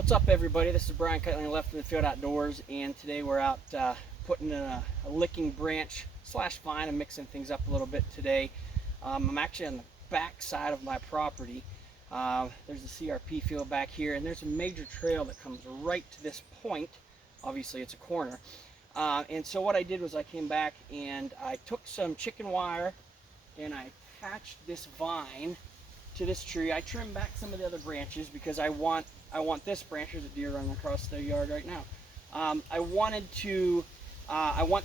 What's up, everybody? This is Brian Cutling, Left in the Field Outdoors, and today we're out putting in a licking branch slash vine and mixing things up a little bit today. I'm actually on the back side of my property. There's a CRP field back here, and there's a major trail that comes right to this point. Obviously, it's a corner. And so what I did was I came back and I took some chicken wire and I attached this vine to this tree. I trimmed back some of the other branches because I want this branch. There's a deer running across the yard right now. I want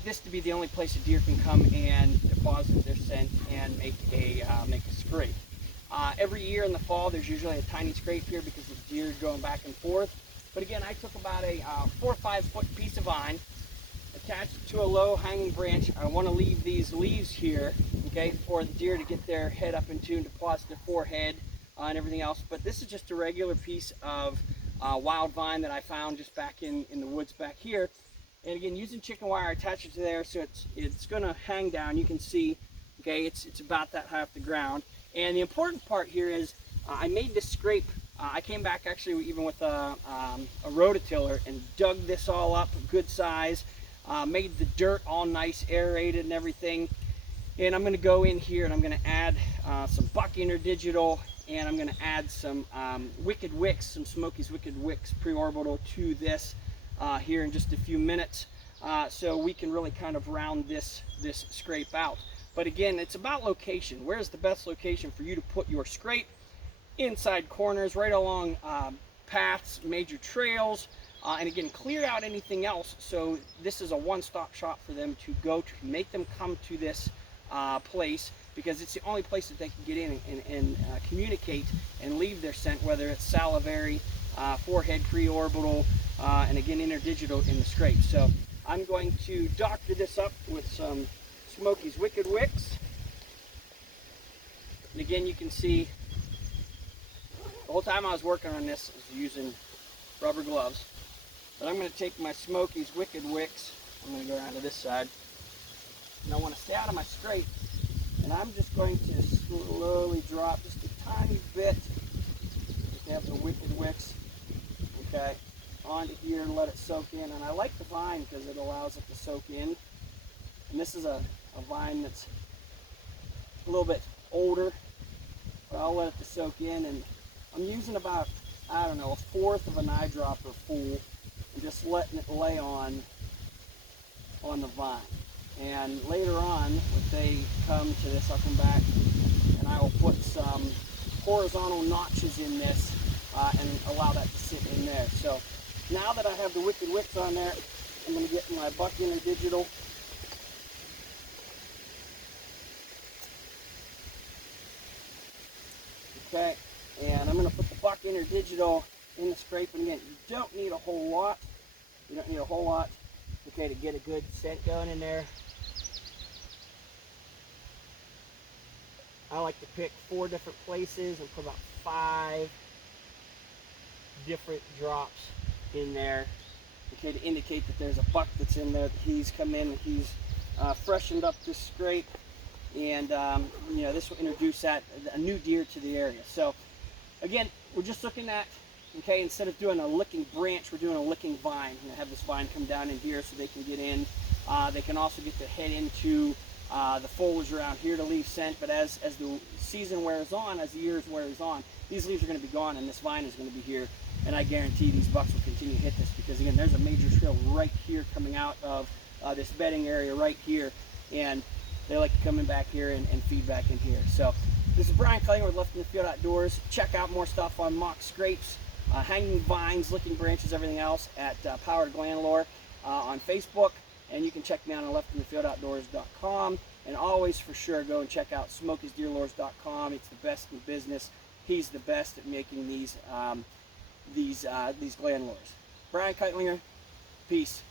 this to be the only place a deer can come and deposit their scent and make a scrape. Every year in the fall, there's usually a tiny scrape here because the deer is going back and forth. But again, I took about a 4 or 5 foot piece of vine, attached it to a low hanging branch. I want to leave these leaves here, okay, for the deer to get their head up into and deposit their forehead and everything else. But this is just a regular piece of wild vine that I found just back in the woods back here. And again, using chicken wire, I attach it to there so it's going to hang down. You can see, okay, it's about that high off the ground. And the important part here is I made this scrape. I came back actually even with a rototiller and dug this all up, good size. Made the dirt all nice, aerated and everything. And I'm going to go in here and I'm going to add some buck Interdigital, and I'm going to add some Wicked Wicks, some Smokey's Wicked Wicks pre-orbital to this here in just a few minutes, so we can really kind of round this scrape out. But again, it's about location. Where's the best location for you to put your scrape? Inside corners, right along paths, major trails, and again, clear out anything else. So this is a one-stop shop for them to go to, make them come to this place, because it's the only place that they can get in and communicate and leave their scent, whether it's salivary, forehead, pre-orbital, and again, Interdigital in the scrape. So I'm going to doctor this up with some Smokey's Wicked Wicks. And again, you can see the whole time I was working on this I was using rubber gloves. But I'm going to take my Smokey's Wicked Wicks. I'm going to go around to this side. And I want to stay out of my scrape. And I'm just going to slowly drop just a tiny bit. You have the Wicked Wicks, okay, onto here and let it soak in. And I like the vine because it allows it to soak in. And this is a vine that's a little bit older, but I'll let it to soak in. And I'm using about, I don't know, 1/4 of an eyedropper full, and just letting it lay on the vine. And later on, if they come to this, I'll come back and I will put some horizontal notches in this and allow that to sit in there. So now that I have the Wicked Wicks on there, I'm going to get my buck Interdigital. Okay, and I'm going to put the buck Interdigital in the scrape. And again, you don't need a whole lot. You don't need a whole lot, okay, to get a good scent going in there. I like to pick 4 different places and put about 5 different drops in there, okay, to indicate that there's a buck that's in there, that he's come in and he's freshened up this scrape. And you know, this will introduce a new deer to the area. So again, we're just looking at, okay, instead of doing a licking branch, we're doing a licking vine. And I have this vine come down in here so they can get in. They can also get their head into the foliage around here to leave scent. But as the season wears on, as the years wears on, these leaves are going to be gone and this vine is going to be here. And I guarantee these bucks will continue to hit this, because again, there's a major trail right here coming out of this bedding area right here. And they like to come in back here and feed back in here. So this is Brian Cutling with Left in the Field Outdoors. Check out more stuff on mock scrapes, hanging vines, licking branches, everything else at Powered Gland Lore on Facebook. And you can check me out on leftinthefieldoutdoors.com. And always, for sure, go and check out smokeysdeerlures.com. It's the best in business. He's the best at making these gland lures. Brian Cutlinger, peace.